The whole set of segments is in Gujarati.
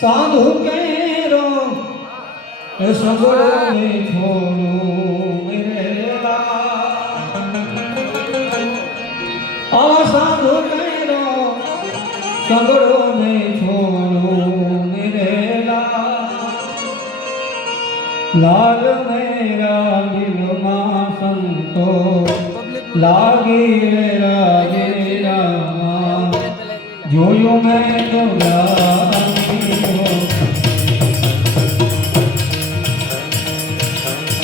સાધુ કેરો સગડો ને છોડું મેરેલા સાધુ કેરો સગડો ને છોડું મેરેલા લાલ મેરા દિલમાં સંતો લાગી રાગે રામા જોયું મેં તો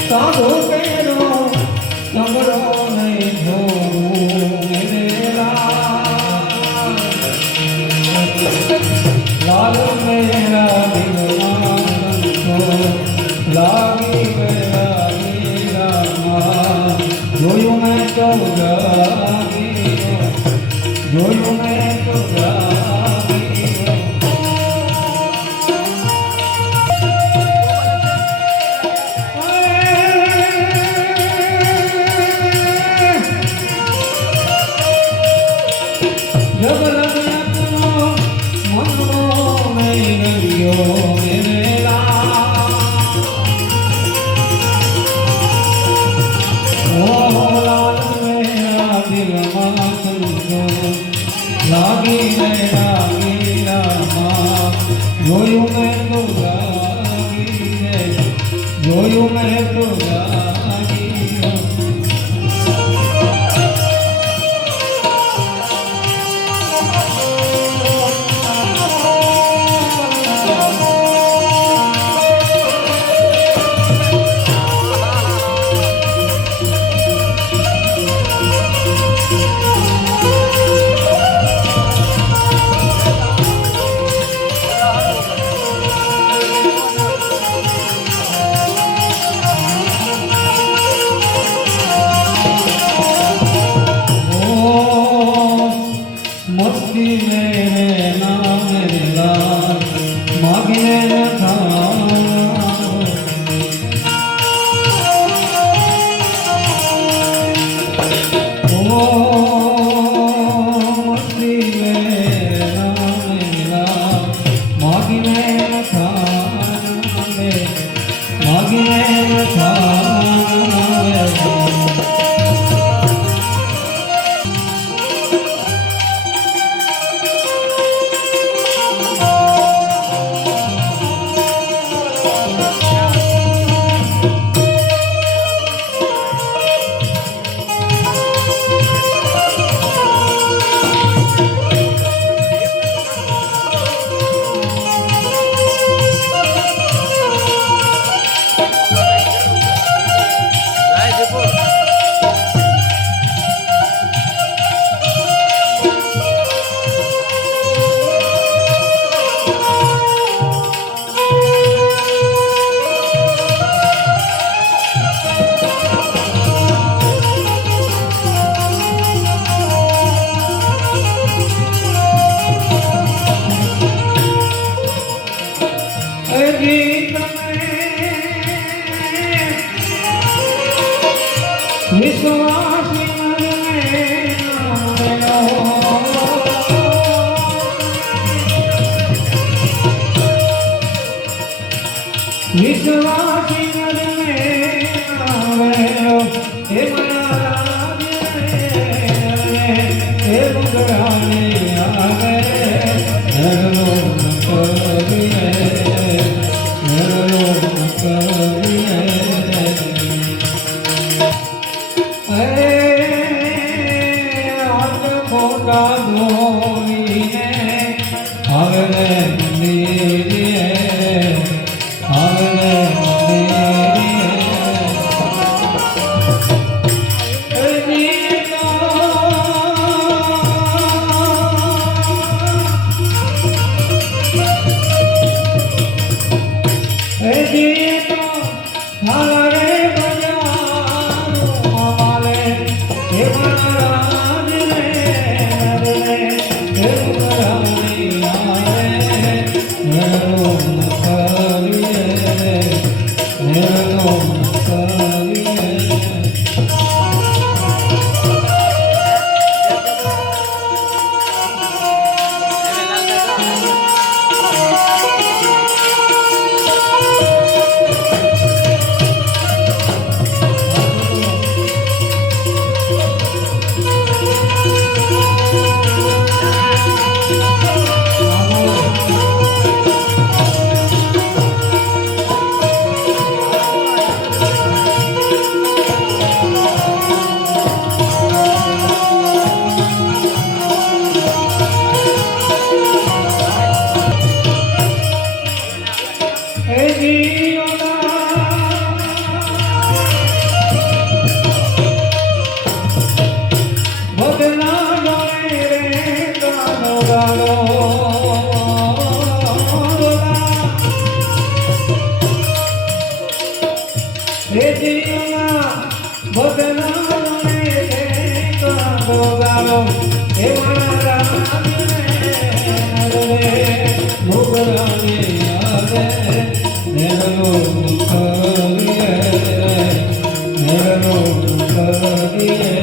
સાધુ કેરો સગડો નહીં છોડું મેરેલા લાલ મેરા દિલમાં સંતો લાગી મેરા રામા જોયું મેં તો જોયું મેં તો લાગી રામા જોયું મેં તો જોયું મેં તો મસ્તી મેરે નામ લાલ માગીને રખા મસ્તી મેરે નામ લાલ માગીને રખા વિશ્વાસી નર મેં આવેલો હે મારા હે મુગરાને આવે નરનો કરીએ નરનો કરીએ હે આટ મોટા ધોઈને આવે મંદિરે આવે બદનામે કાંદો ગાલો એ મારા મોગરાને આવે નેરનો કરીએ નેરનો કરીએ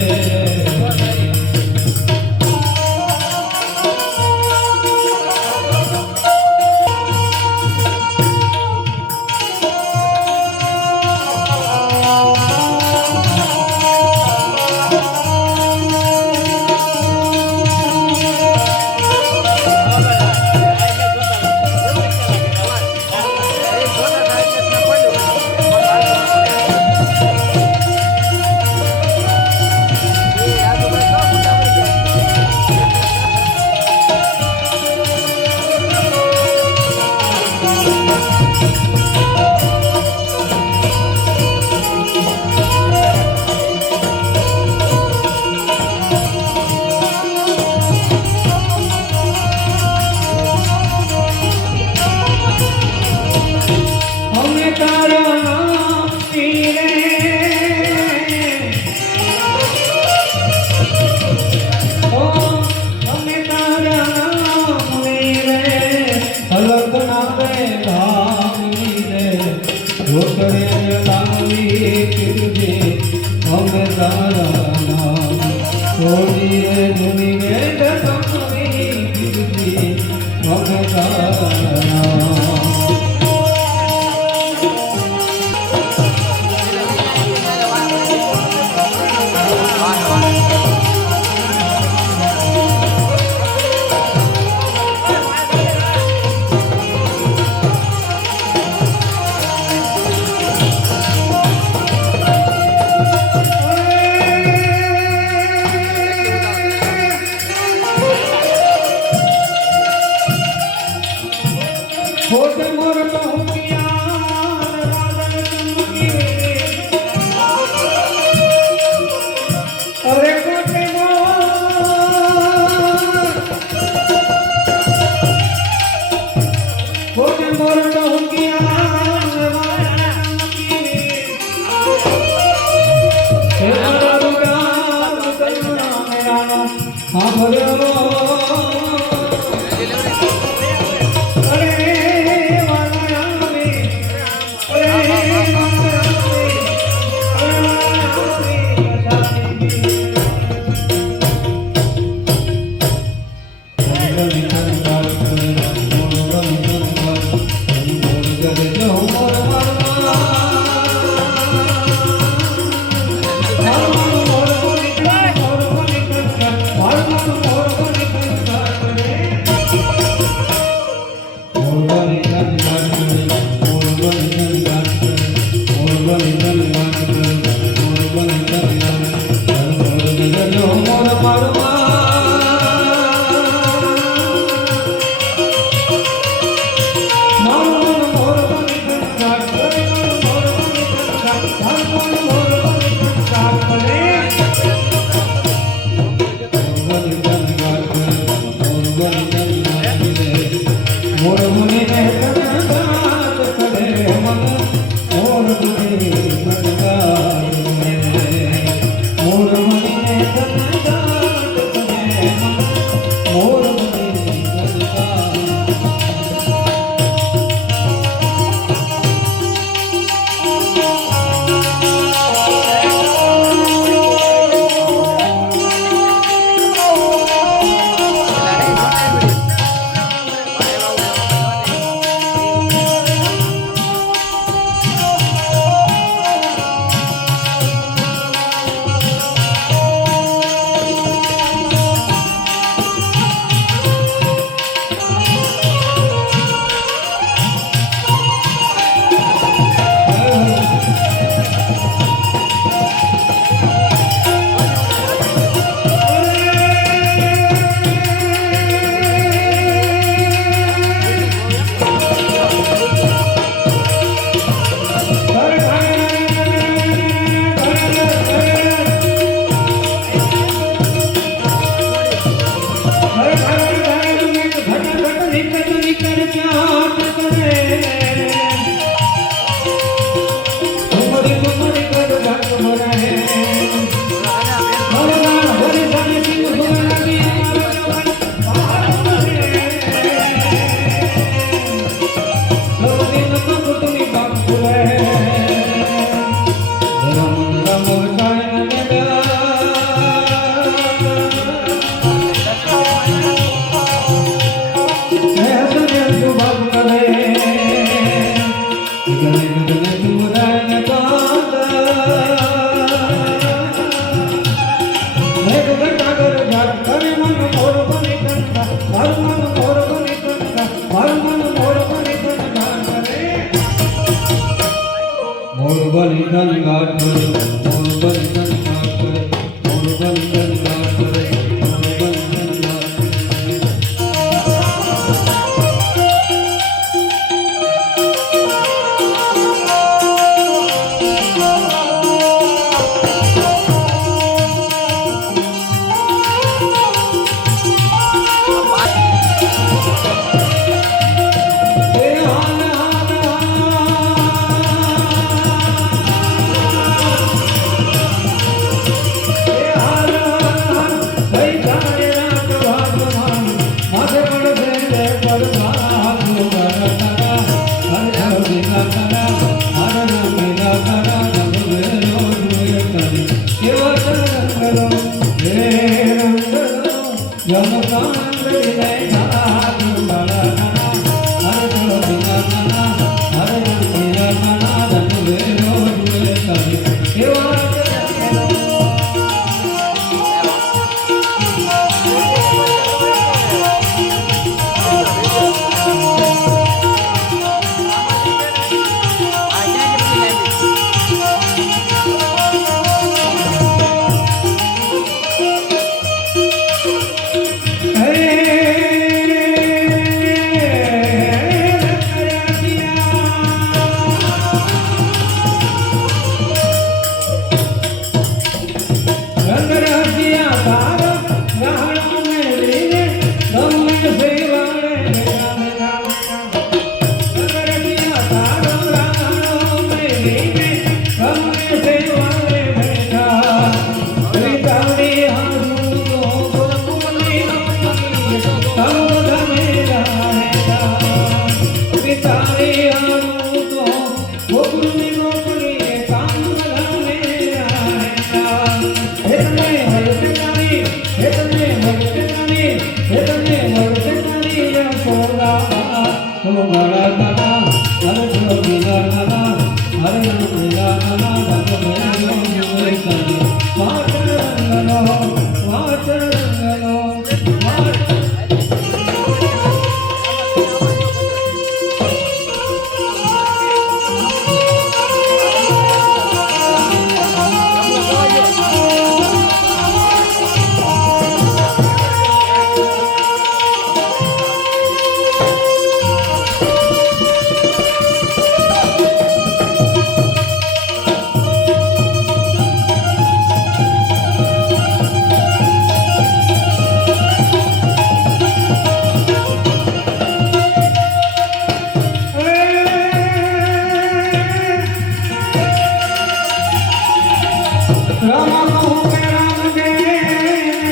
રામ કહું કે રામ કે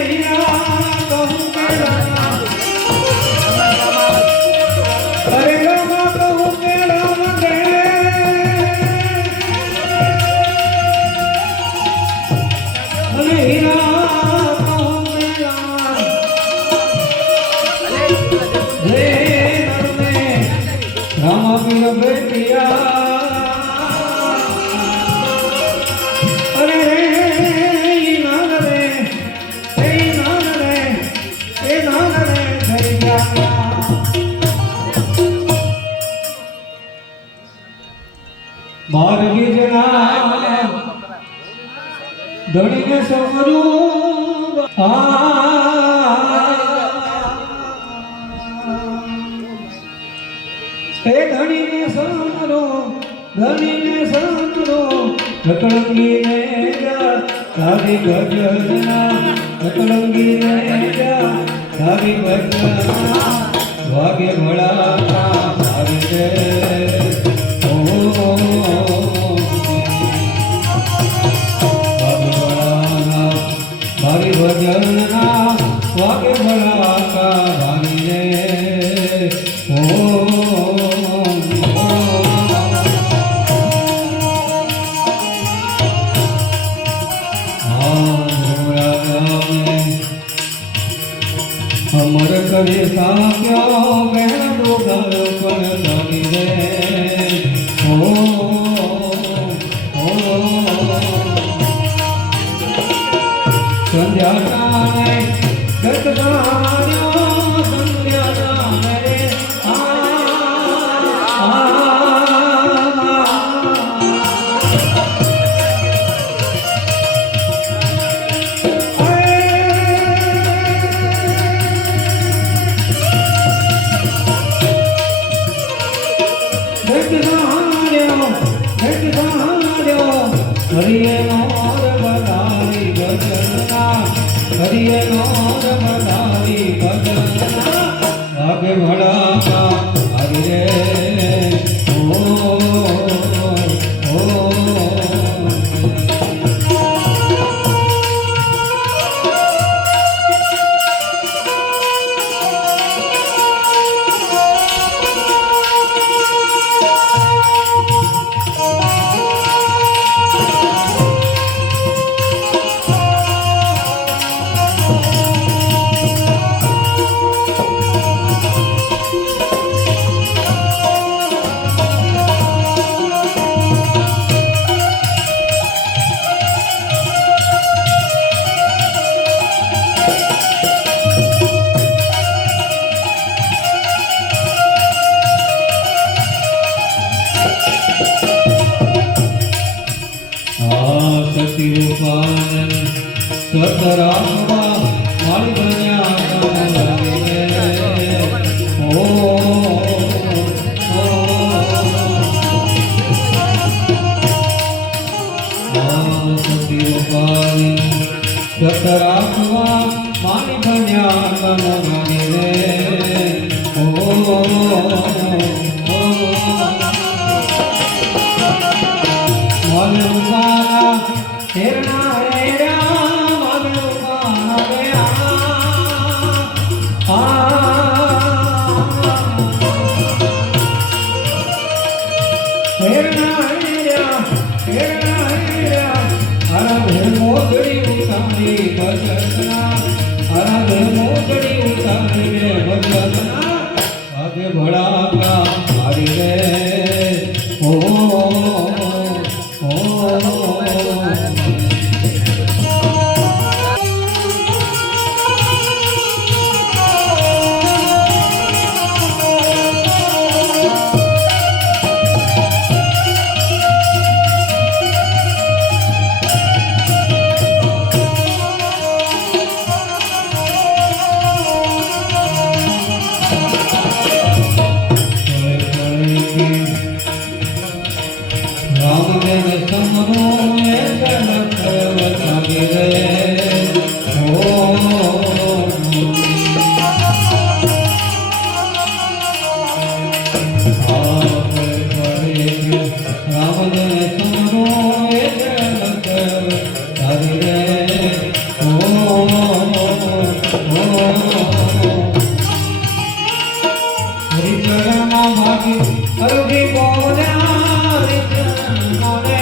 હીરા કહું કે રામ અરે રામ કહું કે રામ કે અને હીરા કહું કે રામ રે નરમે રામ પીર બેટિયા માર્ગી જણા ધણીને સમરું એ ધણીને સમરો નકળંગીને જા તારી ગજના નકળંગીને જા તારી ગજના વાગે ભળા મારી દે મારી ભજનના વાગે ભળાકા ભાંગીને અમર કરે સાક્યો ગહેણ ડોગર પર લાગી રે સંધ્યા રે હરિયે મોર બધારી ગજના હરિયે મોર બધારી ગજના વાગે ભળા હરિ રે સતીરૂપાનંદ સતરામવા મારી બન્યા સતીરૂપાનંદ સતરામવા મારી બન્યા હેરના હેરા માગું હેરના હેરા હરા મોગડી ઉતારી ભજના હરા મોગડી ઉતારી ભજના આગે ભળા મારી રે હરિ રે હરિ ચરણ ભાગી હરિ બોલ્યા હરિ ચરણ રે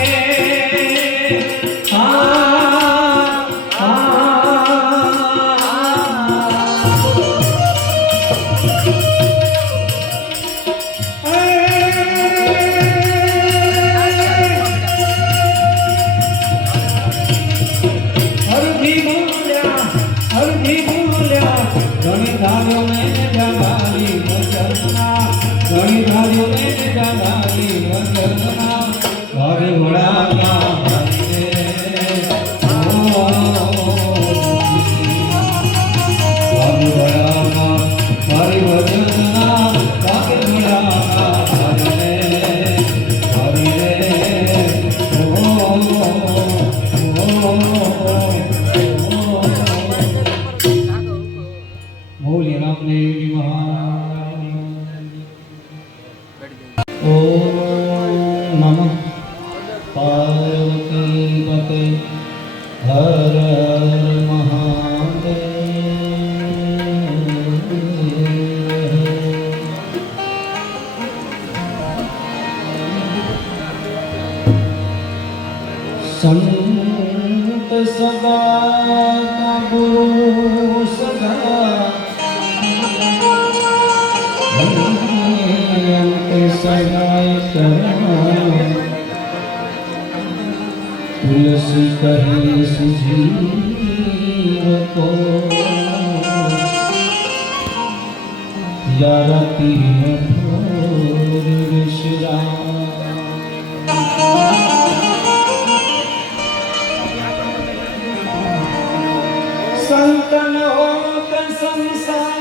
ઘણી ધાર્યો મેં જગાવી વચના ઘણી ધાર્યો મેં જગાવી વચના ઘરે ઘોડા મારી વચના કાકે ઘોડા હરે બોલે રામદેવજી મહારાજ ઓમ નમઃ પાર્વતી પતે હર હર મહાદેવ સંત સદા ગુરુ સદા સગાય તુલસી કહે સુજીવ કો યારતી મધુર વિશ્રા संतन होत संसार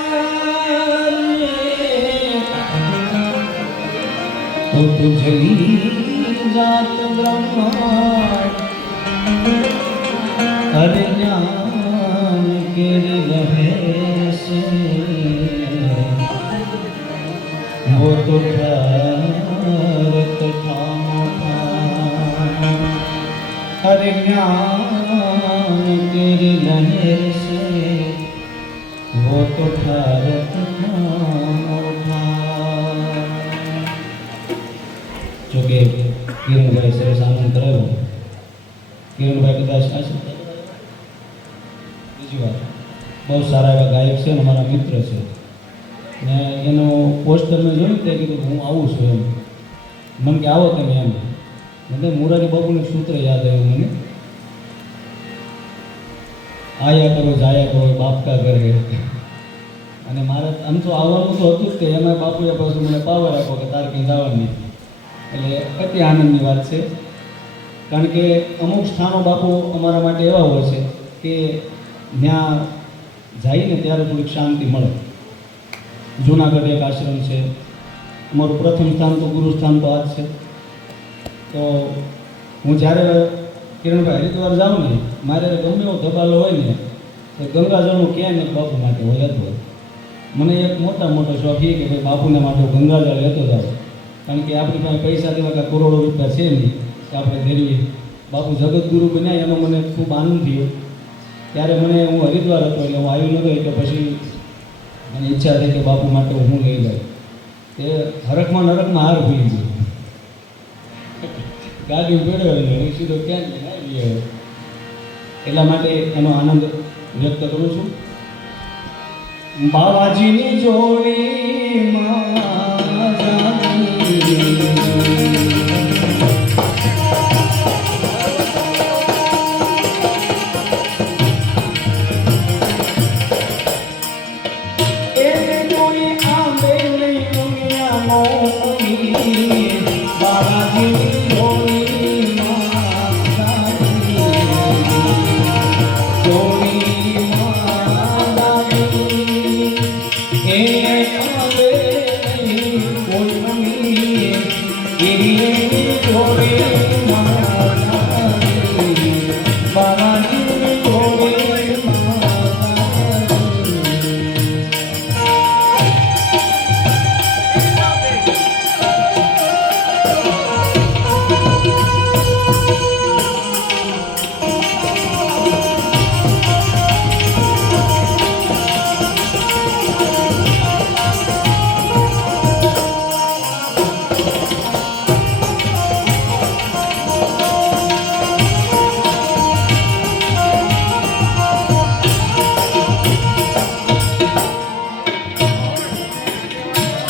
तो तुझी जात ब्रह्मा हर ज्ञान के रहे से वो तो भारत हर ज्ञान के लहर से वो तो भारत जो કે કિરણભાઈ સરસ આનંદ કરાવ્યો કિરણભાઈ કદાચ બીજી વાત બહુ સારા એવા ગાયક છે અને મારા મિત્ર છે ને એનું પોસ્ટર મેં જોયું તે કીધું હું આવું છું એમ મને કે આવો તમે એમ મને મોરારી બાપુનું સૂત્ર યાદ આવ્યું મને આયા કરો જાયા કરો બાપ કા ઘરે અને મારે આમ તો આવવાનું તો હતું જ કે એમાં બાપુએ પાછું મને પાવર આપ્યો કે તારે કંઈ જવાની એટલે અતિ આનંદની વાત છે કારણ કે અમુક સ્થાનો બાપુ અમારા માટે એવા હોય છે કે ત્યાં જઈને ત્યારે થોડીક શાંતિ મળે જૂનાગઢ એક આશ્રમ છે અમારું પ્રથમ સ્થાન તો ગુરુસ્થાન તો આ જ છે તો હું જ્યારે કિરણભાઈ હરિદ્વાર જાઉં ને મારે ગમે એવો ધબાલો હોય ને તો ગંગાજળનું ક્યાંય ને બાપુ માટે હોય જ હોય મને એક મોટો શોખ એ કે ભાઈ બાપુને માટે ગંગાજળ લેતો જાઉં કારણ કે આપણી પાસે પૈસા દેવા કાંઈ કરોડો રૂપિયા છે નહીં કે આપણે ધરીએ બાપુ જગતગુરુ બન્યા એનો મને ખૂબ આનંદ થયો ત્યારે મને હું હરિદ્વાર હતો એટલે હું આવ્યું નહોતો એટલે પછી મને ઈચ્છા થઈ કે બાપુ માટે હું લઈ લઉં તે હરખમાં નરકમાં હાર ભૂલી ગયો ગાડી બેડ્યો એટલે સીધો ક્યાં આવી ગયો એટલા માટે એનો આનંદ વ્યક્ત કરું છું બાવાજીની જોડીમાં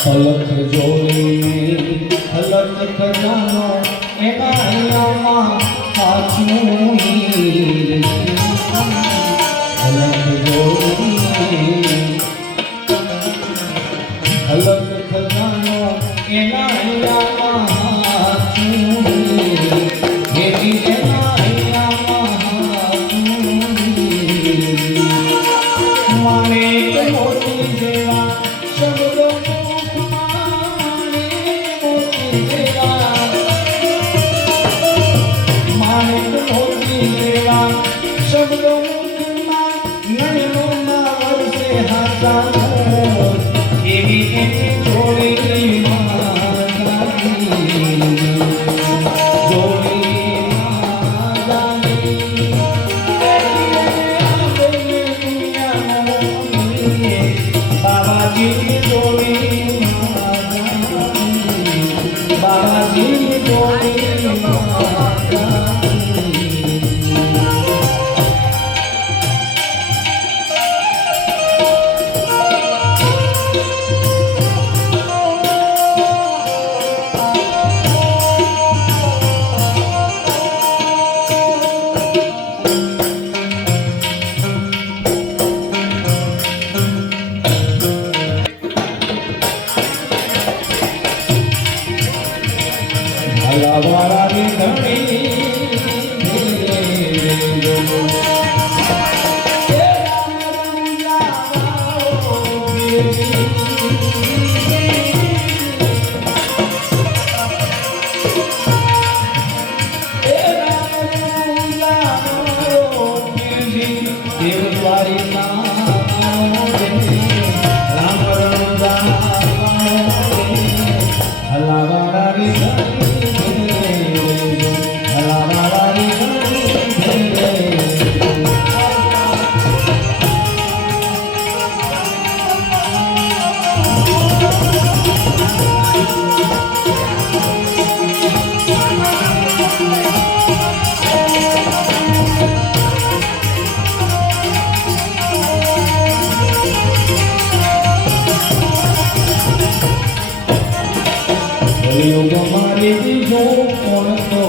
અલખ જોડીને અલખ ખજાનો એના અહીંયામાં સાચું હીર અલખ જોડીને અલખ ખજાનો એના અહીંયામાં સાચું હીર એના અહીંયામાં માને મોતી જેવા શબ્દો શબ્દો નયનોમાં વરસે હાથા એવી એની જોડી બાબાજી જોડી બાબાજી જોડી વાળાની ધણી મારી દીજો કોણ તો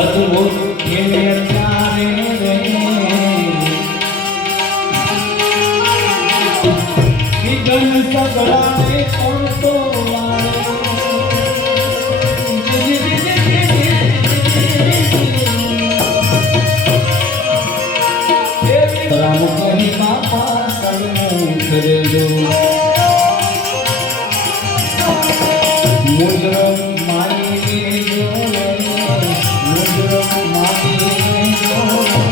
અદભુત ખેલે ચારે રે વિઘન સગડાને કોણ તો રામ કહી બાપા સન્મુખ રેજો મુદ્રમ મારી જોડે મુદ્રમ મારી જોડે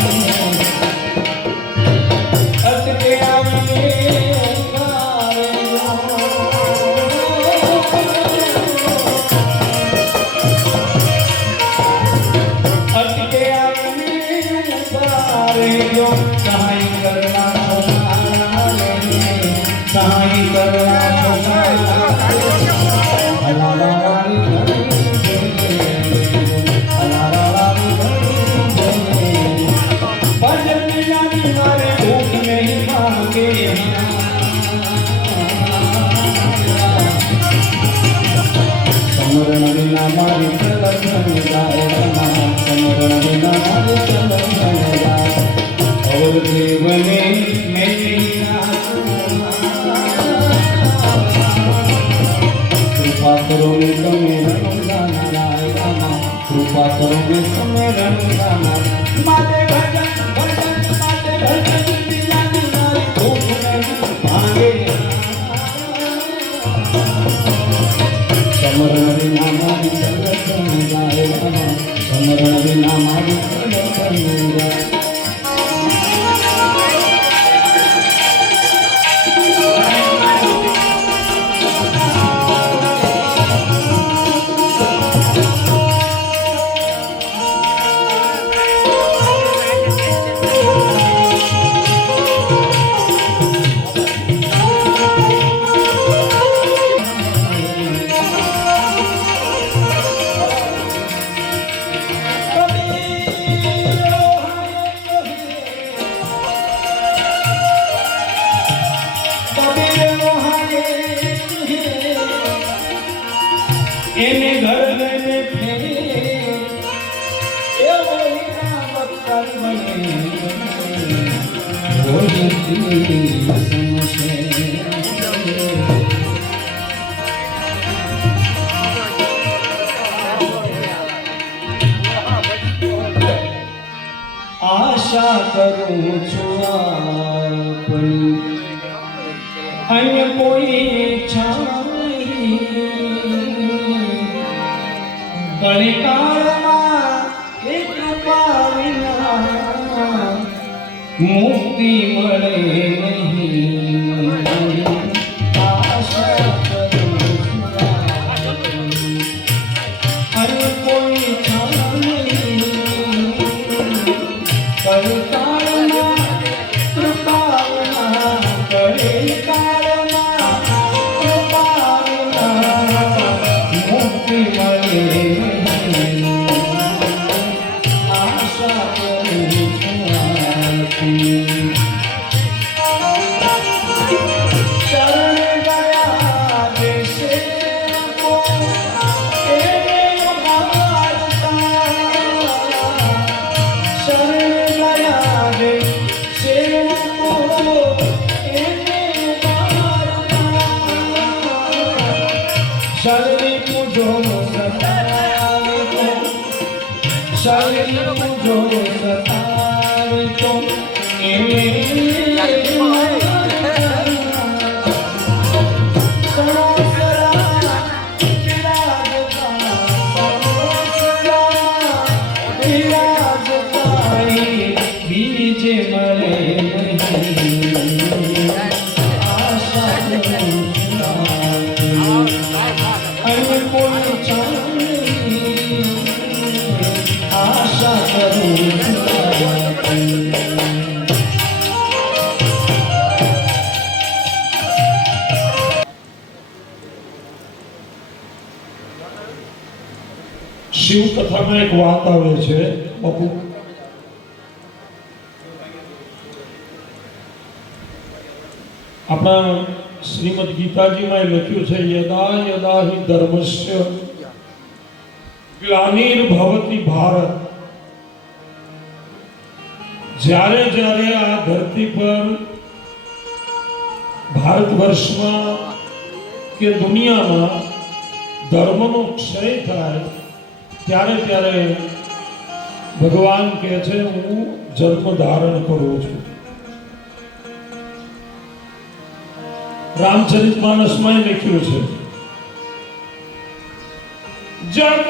અટકે આવીને અટકે આવીને સહાય કરવા સહાય કરવા સમરણ વિના મારી ચલન જાય સમરણ વિના મારી ચલન જાય और जीवने मेरी कृपा करो તમે રણુદાના રાયમાં કૃપા કરો તમે રણુદાના માતે ભજન ભજન માતે ભજન દિલાની મારી ભૂખ ભાંગે સમરણ વિના મારી ચલન જાય સમરણ વિના મારી ચલન જાય આશા કરું છું આપની અન્ય કોઈ ઈચ્છા કલિકાળમાં એક કૃપા વિના મુક્તિ મળે નહીં. આશા કરું છું અન્ય કોઈ ઈચ્છા નહીં કલિકાળમાં કૃપા વિના કલિકાળમાં કૃપા વિના મુક્તિ મળે. શરણી પૂજો સતાવે તો શરણી પૂજો સતાવે તો એને બીજે મળે નહીં. આશા શિવ કથામાં એક વાત આવે છે બાપુ, આપણા શ્રીમદ ગીતાજીમાં લખ્યું છે યદા યદા હિ ધર્મસ્ય ગ્લાનિર્ભવતિ ભારત. જ્યારે જ્યારે આ ધરતી પર ભારત વર્ષમાં કે દુનિયામાં ધર્મનો ક્ષય થાય ત્યારે ત્યારે ભગવાન કહે છે હું જન્મ ધારણ કરું છું. રામચરિતમાનસમાં લખ્યું છે જગ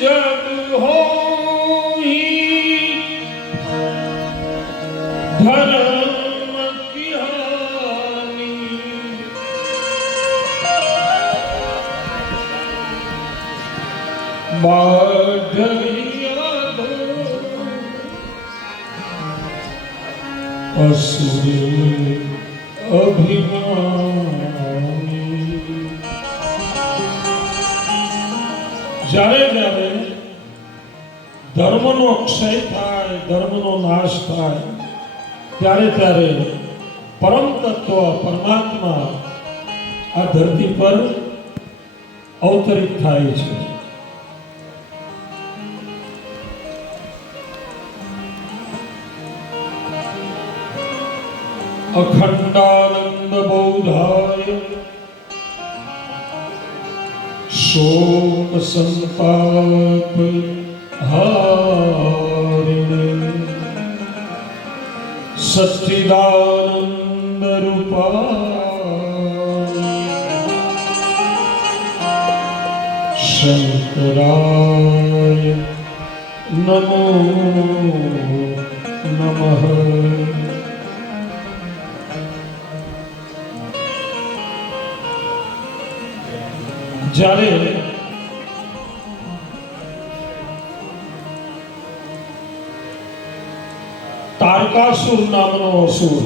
જગ હોઈ ધર્મ કી હાનિ. બાઢિયા અસુર અભિમાની. જ્યારે જ્યારે ધર્મનો ક્ષય થાય, ધર્મનો નાશ થાય ત્યારે ત્યારે પરમ તત્વ પરમાત્મા આ ધરતી પર અવતરિત થાય છે. અખંડાનંદ બૌધાય શોક સંતાપ હારિણે સચ્ચિદાનંદ રૂપાય શંકરાય નમો નમઃ. જ્યારે તારકાસુર નામનો અસુર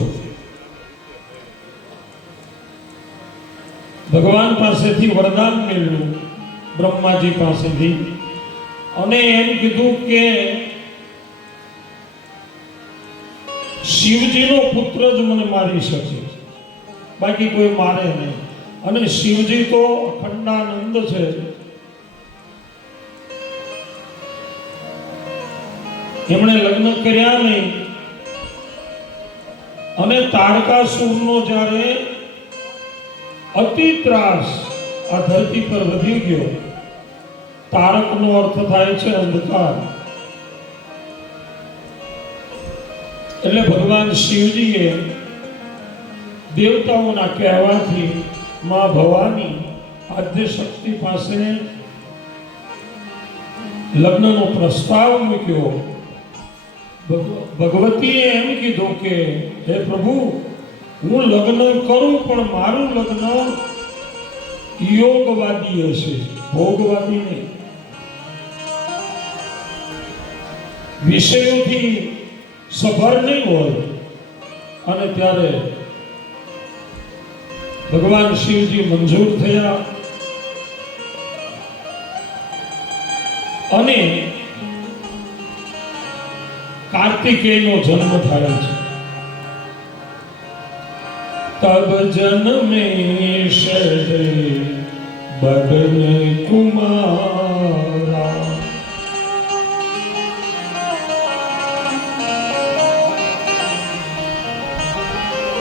ભગવાન પાસેથી વરદાન મેળવ્યું, બ્રહ્માજી પાસેથી, અને એમ કીધું કે શિવજીનો પુત્ર જ મને મારી શકે, બાકી કોઈ મારે નહીં. અને શિવજી તો અખંડાનંદ છે. એમણે લગ્ન કર્યા નહીં અને તારકાસુરનો જ્યારે અતિ ત્રાસ આ ધરતી પર વધી ગયો, તારકનો અર્થ થાય છે અંધકાર, એટલે ભગવાન શિવજીએ દેવતાઓના કહેવાથી માં ભવાની આદ્ય શક્તિ પાસે લગ્નનો પ્રસ્તાવ મૂક્યો. ભગવતીએ એમ કીધું કે હે પ્રભુ, હું લગ્ન કરું પણ મારું લગ્ન યોગવાદી હશે, ભોગવાદી નહીં. વિષયોથી સભર નહીં હોય. અને ત્યારે ભગવાન શિવજી મંજૂર થયા અને કાર્તિકેયનો જન્મ થાય છે. તબ જન્મે ષડે બદન કુમારા,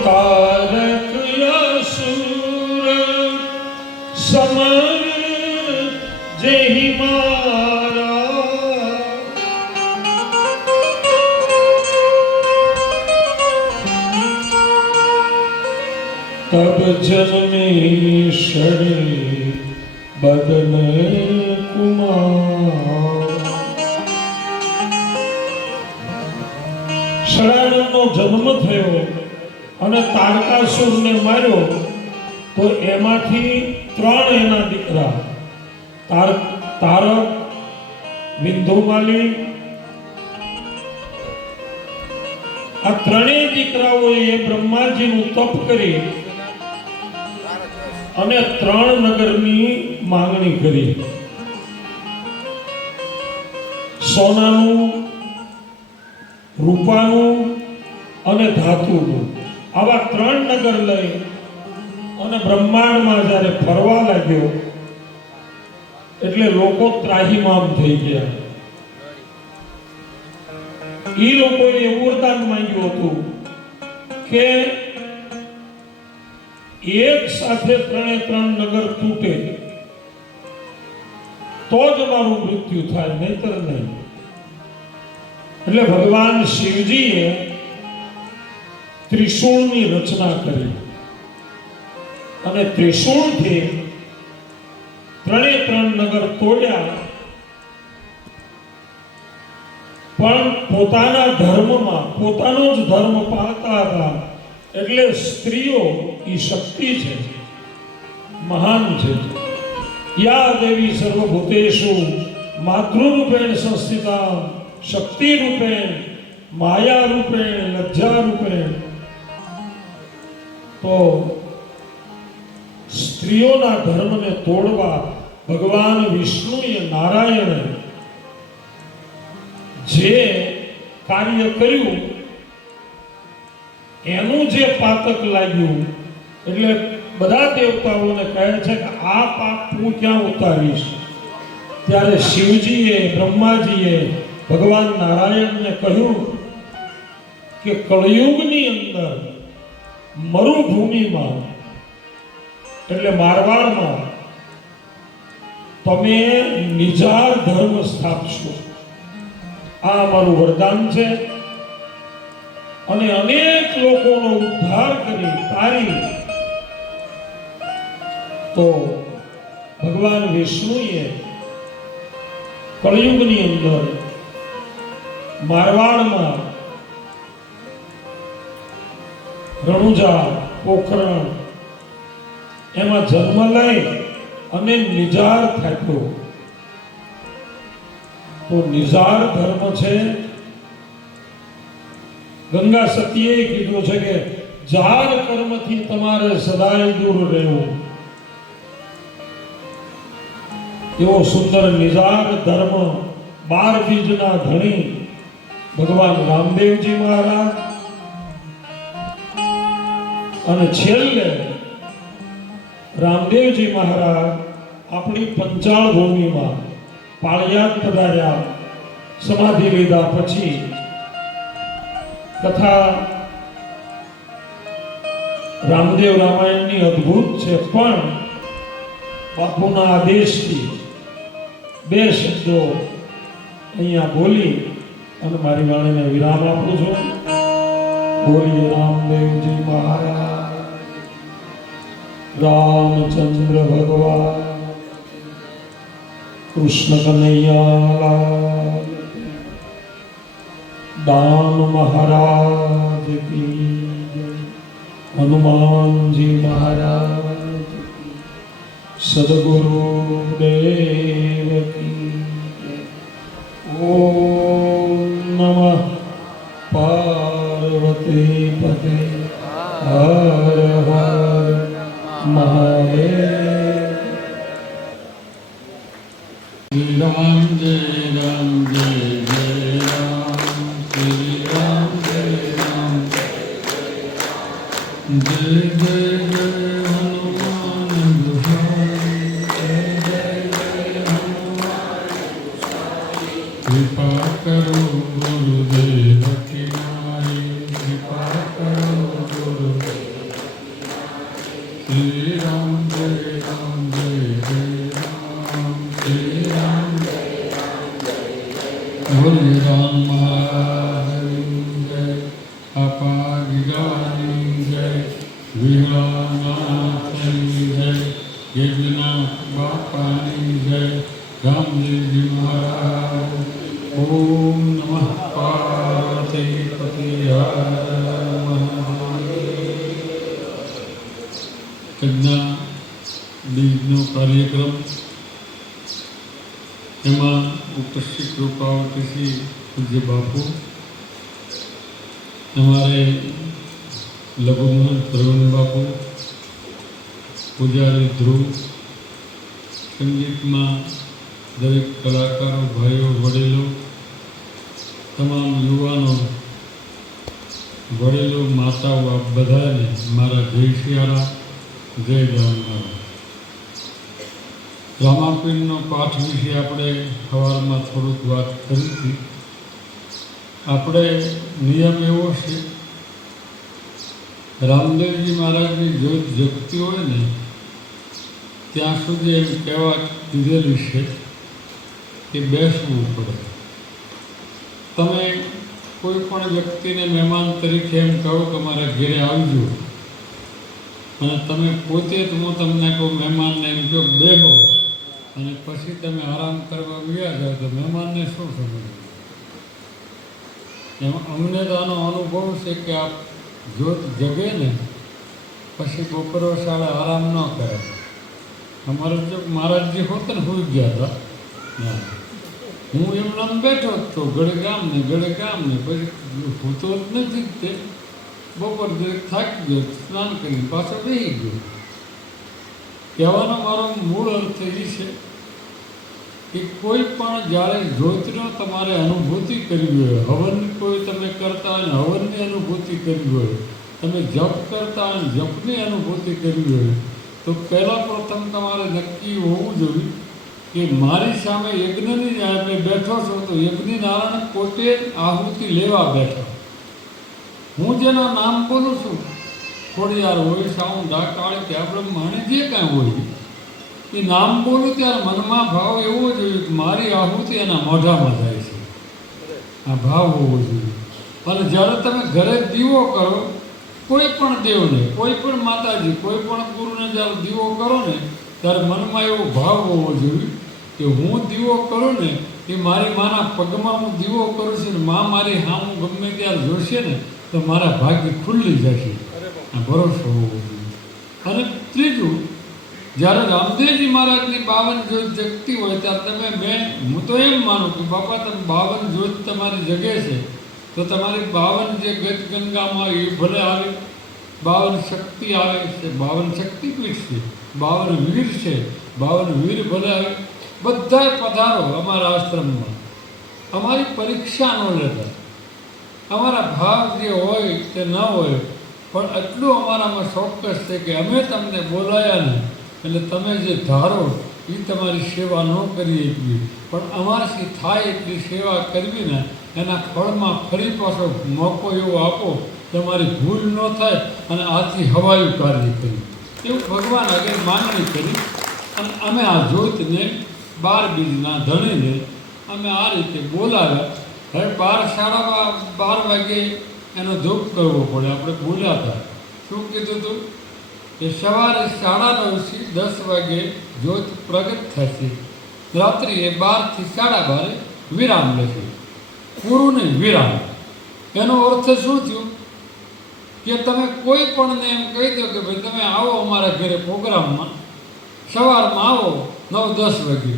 તારક અસુર સમર જેહી મારા, તબ જન્મે ષડે બદન કુમાર. ષડાનંદનો જન્મ થયો અને તારકાસુરને માર્યો તો એમાંથી 3 એના દીકરા તારક, વિંધુમાલી, આ 3 દીકરાઓએ બ્રહ્માજીનું તપ કરી અને 3 નગરની માંગણી કરી. સોનાનું, રૂપાનું અને ધાતુનું, આવા 3 નગર લઈ અને બ્રહ્માંડમાં જ્યારે ફરવા લાગ્યો એટલે લોકો ત્રાહિમામ થઈ ગયા. એ લોકોએ એવું વરદાન માંગ્યું હતું કે એક સાથે 3 નગર તૂટે તો જ અમારું મૃત્યુ થાય, નહીતર નહીં. એટલે ભગવાન શિવજીએ ત્રિશૂળની રચના કરી અને ત્રિશૂળથી 3 નગર તોડ્યા. પણ પોતાના ધર્મમાં પોતાનો જ ધર્મ પાળતા હતા. એટલે સ્ત્રીઓ એ શક્તિ છે, મહાન છે. યા દેવી સર્વભૂતેષુ માતૃરૂપેણ સંસ્થિતા શક્તિ રૂપેણ માયા રૂપેણ લજ્જા રૂપેણ. તો સ્ત્રીઓના ધર્મને તોડવા ભગવાન વિષ્ણુએ, નારાયણે જે કાર્ય કર્યું એનું જે પાતક લાગ્યું. એટલે બધા દેવતાઓને કહે છે કે આ પાપ હું ક્યાં ઉતારીશ. ત્યારે શિવજીએ, બ્રહ્માજીએ ભગવાન નારાયણને કહ્યું કે કળયુગની અંદર મરુભૂમિમાં એટલે મારવાડમાં તમે નિજાર ધર્મ સ્થાપશો. આ અમારું વરદાન છે અને અનેક લોકોનો ઉદ્ધાર કરી તારી. તો ભગવાન વિષ્ણુએ કળયુગની અંદર મારવાડમાં રણુજા, પોખરણ એમાં જન્મ લઈ અને નિજાર થાક્યો. તો નિજાર ધર્મ છે. ગંગા સતીએ કીધું છે કે જાર કર્મથી તમારે સદાય દૂર રહેવું. એવો સુંદર નિજાર ધર્મ 12 બીજના ધણી ભગવાન રામદેવજી મહારાજ અને છેલ્લે રામદેવજી મહારાજ આપણી પંચાળ ભૂમિમાં પાળિયાદ પધાર્યા. સમાધિ લીધા પછી કથા રામદેવ રામાયણની અદ્ભુત છે, પણ બાપુના આદેશથી બે શબ્દો અહીંયા બોલી અને મારી વાણીને વિરામ આપું છું. બોલીએ રામદેવજી મહારાજ, રામચંદ્ર ભગવાન, કૃષ્ણ કનૈયા, દાન મહારાજ કી જય, હનુમાનજી મહારાજ કી, સદગુરુ દેવ કી જય. ઓમ નમઃ પાર્વતી પતે, હર હર મહાદેવ. રામ જય રામ જય જય રામ, શ્રી રામ જય રામ જય જય હનુમાન ગુસાઈ, જય હનુમાન ગુસાઈ. કૃપા કરો ગુરુદેવ કિનારી, કૃપા કરો ગુરુદેવ કિનારી. શ્રી રામ જય રામ જય જય રામ, શ્રી રામ જય રામ જય જય. બોલે રામ મહારાજની જય, આપા ગીગાની જય, વિહળાનાથની જય, યજ્ઞનાથ બાપાની જય, રામદેવજી મહારાજ. ઓમ નમઃ પાર્વતી પતે, હર મહાદેવ. કન્યા બીજનો કાર્યક્રમ, એમાં ઉપસ્થિત રૂપાવતીશ્રી પૂજ્ય બાપુ, અમારે લઘુમોહન પ્રવીણ બાપુ, પૂજારી ધ્રુવ, સંગીતમાં દરેક કલાકારો, ભાઈઓ, વડીલો, તમામ યુવાનો, વડીલો, માતાઓ, આ બધાને મારા જય શિયાળા, જય રામનાથ. રામાપીરનો પાઠ વિશે આપણે સવારમાં થોડુંક વાત કરી હતી. આપણે નિયમ એવો છે, રામદેવજી મહારાજની જ્યોત જગતી હોય ને ત્યાં સુધી એમ કહેવા કીધેલું છે કે બેસવું પડે. તમે કોઈ પણ વ્યક્તિને મહેમાન તરીકે એમ કહો કે મારા ઘેરે આવજો, અને તમે પોતે જ હું તમને કહું મહેમાનને એમ કહો બેહો, અને પછી તમે આરામ કરવા ગયા જાઓ તો મહેમાનને શું સમજવું? એમાં અમને તો આનો અનુભવ છે કે આ જ્યોત જગે ને પછી બપોરો સાડા આરામ ન કરે. અમારે જો મહારાજજી હોત ને હોઈ ગયા હતા, હું એમના બેઠો જ તો ઘડે ગામ ને પછી હોતો જ નથી તે બપોર દરેક થાકી ગયો, સ્નાન કરીને પાછો બેસી ગયો. કહેવાનો મારો મૂળ અર્થ એ છે કે કોઈ પણ જ્યારે જ્યોતિનો તમારે અનુભૂતિ કરવી હોય, હવન કોઈ તમે કરતા હોય ને હવનની અનુભૂતિ કરવી હોય, તમે જપ કરતા હોય ને જપની અનુભૂતિ કરવી હોય, તો પહેલાં પ્રથમ તમારે નક્કી હોવું જોઈએ કે મારી સામે યજ્ઞની આપણે બેઠો છો તો યજ્ઞ નારાયણ પોતે આહુતિ લેવા બેઠા. હું જેના નામ બોલું છું, ખોડિયાર હોય, સાઉન્ડા, કાળિયા, બ્રહ્માણી, જે કાંઈ હોય એ નામ બોલું ત્યારે મનમાં ભાવ એવો જોઈએ કે મારી આહુતિ એના મોઢામાં જાય છે, આ ભાવ હોવો જોઈએ. અને જ્યારે તમે ઘરે દીવો કરો, કોઈ પણ દેવને, કોઈ પણ માતાજી, કોઈ પણ ગુરુને જ્યારે દીવો કરો ને ત્યારે મનમાં એવો ભાવ હોવો જોઈએ કે હું દીવો કરું ને એ મારી માના પગમાં હું દીવો કરું છું ને મા મારી હા હું ગમે ત્યારે જોશે ને તો મારા ભાગ્ય ખુલ્લી જશે, આ ભરોસો હોવો જોઈએ. અને ત્રીજું, જ્યારે રામદેવજી મહારાજની 52 જ્યોત જગતી હોય ત્યારે હું તો એમ માનું કે બાપા તમે 52 જ્યોત તમારી જગે છે તો તમારી 52 જે ગત ગંગામાં એ ભલે આવે, 52 શક્તિ આવે છે, 52 શક્તિપીઠ છે, 52 વીર છે, 52 વીર ભલે આવે, બધાય પધારો અમારા આશ્રમમાં. અમારી પરીક્ષા ન લેતા, અમારા ભાવ જે હોય તે ન હોય, પણ એટલું અમારામાં ચોક્કસ છે કે અમે તમને બોલાયા ને એટલે તમે જે ધારો એ તમારી સેવા ન કરી શકીએ, પણ અમારાથી થાય એટલી સેવા કરવી ને એના ફળમાં ફરી પાછો મોકો એવો આપો તમારી ભૂલ ન થાય અને આથી હવાયું કાર્ય કર્યું એવું ભગવાન આગળ માંગણી કરી અને અમે આ જ્યોતને 12 બીજના ધણીને અમે આ રીતે બોલાવ્યા. હવે 12 વાગે એનો ધૂપ કરવો પડે. આપણે બોલ્યા હતા શું કીધું હતું કે સવારે 9:30 થી 10 વાગે જ્યોત પ્રગટ થશે. રાત્રિએ 12 થી 12:30 વિરામ લેશે. પૂરું નહીં, વિરામ. એનો અર્થ શું થયું કે તમે કોઈ પણને એમ કહી દો કે ભાઈ તમે આવો અમારા ઘરે પ્રોગ્રામમાં, સવારમાં આવો 9-10 વાગે,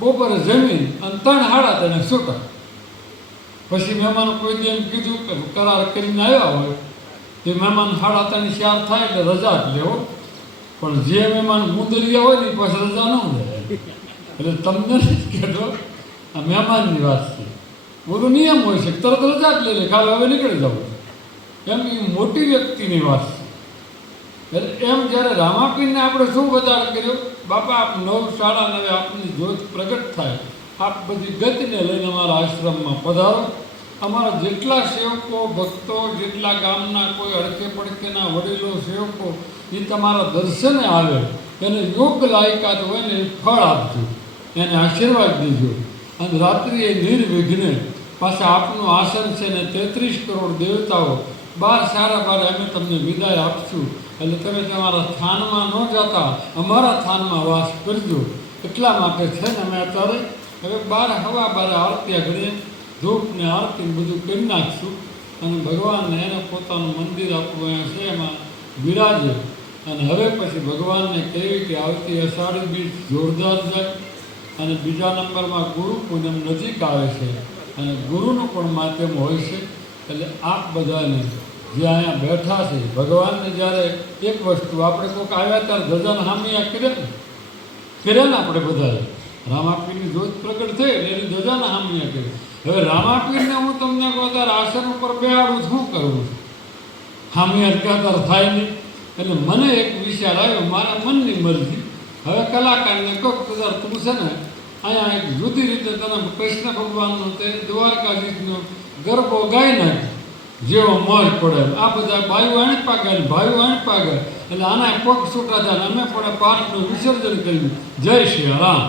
બપોરે જમીન અને 3-3:30 છૂટા. પછી મહેમાનો કોઈ દી એમ કીધું કે કરાર કરીને આવ્યા હોય તે મહેમાન 3:30-4 થાય એટલે રજા જ લેવો. પણ જે મહેમાન મુંદરિયા હોય ને એ પાસે રજા ન લે. એટલે તમને નથી કહેતો, આ મહેમાનની વાત છે. બધું નિયમ હોય છે, તરત રજા જ લઈ લે, કાલે હવે નીકળી જવું એમ. એ મોટી વ્યક્તિની વાત છે. એટલે એમ જ્યારે રામાપીરને આપણે શું વધારે કર્યો, બાપા આપ 9-9:30 આપની જ્યોત પ્રગટ થાય, આપ બધી ગતિને લઈને અમારા આશ્રમમાં પધારો. અમારા જેટલા સેવકો ભક્તો, જેટલા ગામના કોઈ અડકે પડકેના વડીલો સેવકો એ તમારા દર્શને આવે, એને યોગ્ય લાયકાત હોય ને એ ફળ આપજો, એને આશીર્વાદ દેજો. અને રાત્રિએ નિર્વિઘ્ને પાછા આપનું આસન છે ને 33 કરોડ દેવતાઓ 12-12:30 અમે તમને વિદાય આપશું. એટલે તમે તમારા સ્થાનમાં ન જતા અમારા સ્થાનમાં વાસ કરજો. એટલા માટે છે ને અમે અત્યારે હવે 12-12 આરતી ઘડીએ ધૂપ ને આરતી બધું કરી નાખશું. અને ભગવાનને એને પોતાનું મંદિર આપવું અહીંયા છે એમાં બિરાજે. અને હવે પછી ભગવાનને કહેવી કે આવતી અષાઢી બીજ જોરદાર જાય. અને બીજા નંબરમાં ગુરુ પૂનમ નજીક આવે છે અને ગુરુનું પણ માધ્યમ હોય છે. એટલે આપ બધાને જે અહીંયા બેઠા છે, ભગવાનને જ્યારે એક વસ્તુ આપણે કોઈક આવ્યા ત્યારે ધજાને હામિયા કર્યા ને આપણે બધાએ રામાપીરની જ્યોત પ્રગટ થઈ એટલે એની ધજાને હામિયા કરી. હવે રામાપીરને હું તમને કહું ત્યારે આસન ઉપર બેહાડું શું કરવું છું, હામિયા કહેતા થાય નહીં. એટલે મને એક વિચાર આવ્યો, મારા મનની મરજી. હવે કલાકારને કહું કદાચ તું છે ને અહીંયા એક જુદી રીતે તને કૃષ્ણ ભગવાનનો તે દ્વારકાધીશનો ગરબો ગાઈ નાખ, જેવો મોજ પડે. આ બધા બાયું આણપા ગાય, ભાઈઓ આણપા ગાય, એટલે આના પગ છૂટા થાય. અમે પણ પાઠનું વિસર્જન કર્યું. જય શ્રી રામ.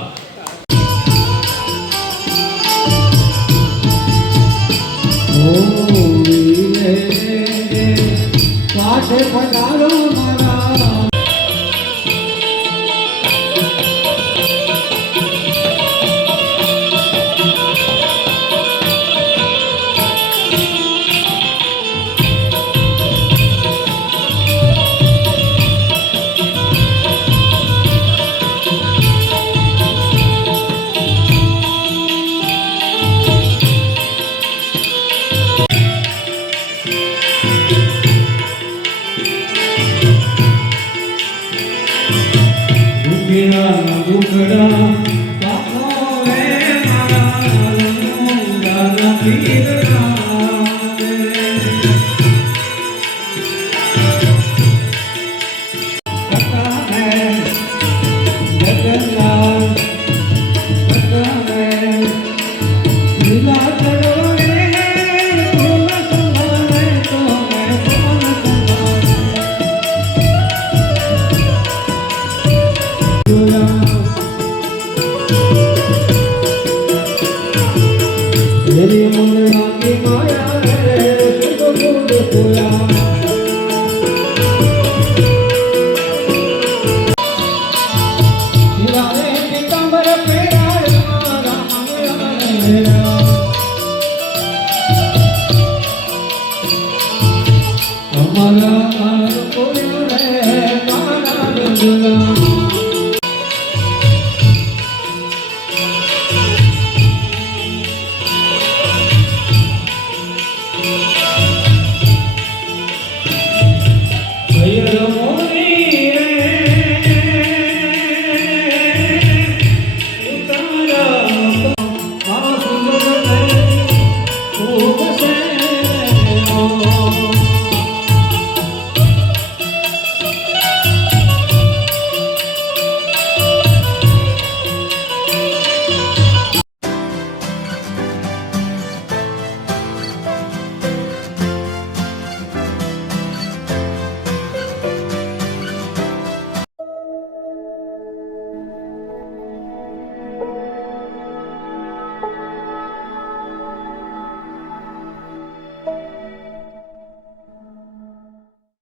સાથે પધારો મારા દુખડા કાકો રે મારા રંગા પીરના કકા હે જગન્નાથ કકા હે લીલા ચલો રે તુમ સંભાલે તો મેં કોણ સંભાલે. मेरी मुन्ना की माया है, शुभ बुध पूरा